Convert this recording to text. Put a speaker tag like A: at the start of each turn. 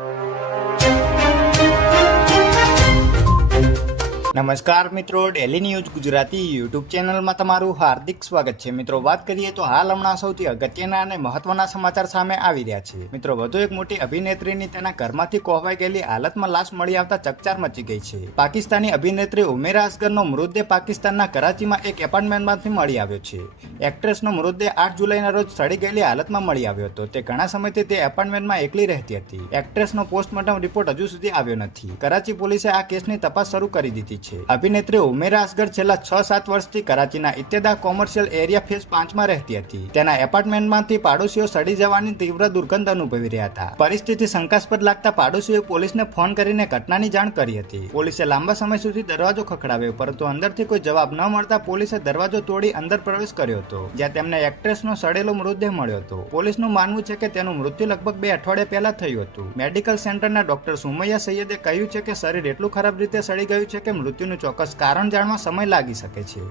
A: you. નમસ્કાર મિત્રો daily news Gujarati YouTube ચેનલમાં તમારું હાર્દિક સ્વાગત છે. મિત્રો, વાત કરીએ તો હાલ હમણાં સૌથી અગત્યના અને મહત્વના સમાચાર સામે આવી રહ્યા છે. મિત્રો, વધુ એક મોટી અભિનેત્રીની તેના ઘરમાંથી કોહવાઈ ગયેલી હાલતમાં લાશ મળી આવતા ચકચાર મચી ગઈ છે. પાકિસ્તાની અભિનેત્રી ઉમેરા અસગરનો મૃતદેહ પાકિસ્તાનના કરાચીમાં એક એપાર્ટમેન્ટમાંથી મળી આવ્યો છે. એક્ટ્રેસનો મૃતદેહ આઠ જુલાઈના રોજ સડી ગયેલી હાલતમાં મળી આવ્યો હતો. તે ઘણા સમયથી તે એપાર્ટમેન્ટમાં એકલી રહેતી હતી. એક્ટ્રેસનો પોસ્ટમોર્ટમ રિપોર્ટ હજુ સુધી આવ્યો નથી. કરાચી પોલીસે આ કેસની તપાસ શરૂ કરી દીધી છે. અભિનેત્રી ઉમેરા અસગર છેલ્લા છ, સાત વર્ષથી કરાચીના ઇત્તેદા કોમર્શિયલ એરિયા ફેઝ પાંચમાં રહેતી હતી. તેના એપાર્ટમેન્ટમાંથી પાડોશીઓ સડી જવાની તીવ્ર દુર્ગંધ અનુભવી રહ્યા હતા. પરિસ્થિતિ શંકાસ્પદ લાગતા પાડોશીઓએ પોલીસને ફોન કરીને ઘટનાની જાણ કરી હતી. પોલીસે લાંબા સમય સુધી દરવાજો ખખડાવ્યો, પરંતુ અંદરથી કોઈ જવાબ ન મળતા પોલીસે દરવાજો તોડી અંદર પ્રવેશ કર્યો હતો, જ્યાં તેમને એક્ટ્રેસનો સડેલો મૃતદેહ મળ્યો હતો. પોલીસનું માનવું છે કે તેનું મૃત્યુ લગભગ બે અઠવાડિયા પહેલા થયું હતું. મેડિકલ સેન્ટરના ડોક્ટર સુમૈયા સૈયદે કહ્યું છે કે શરીર એટલું ખરાબ રીતે સડી ગયું છે કે મૃત્યુનું ચોક્કસ
B: કારણ જાણવા સમય લાગી શકે છે.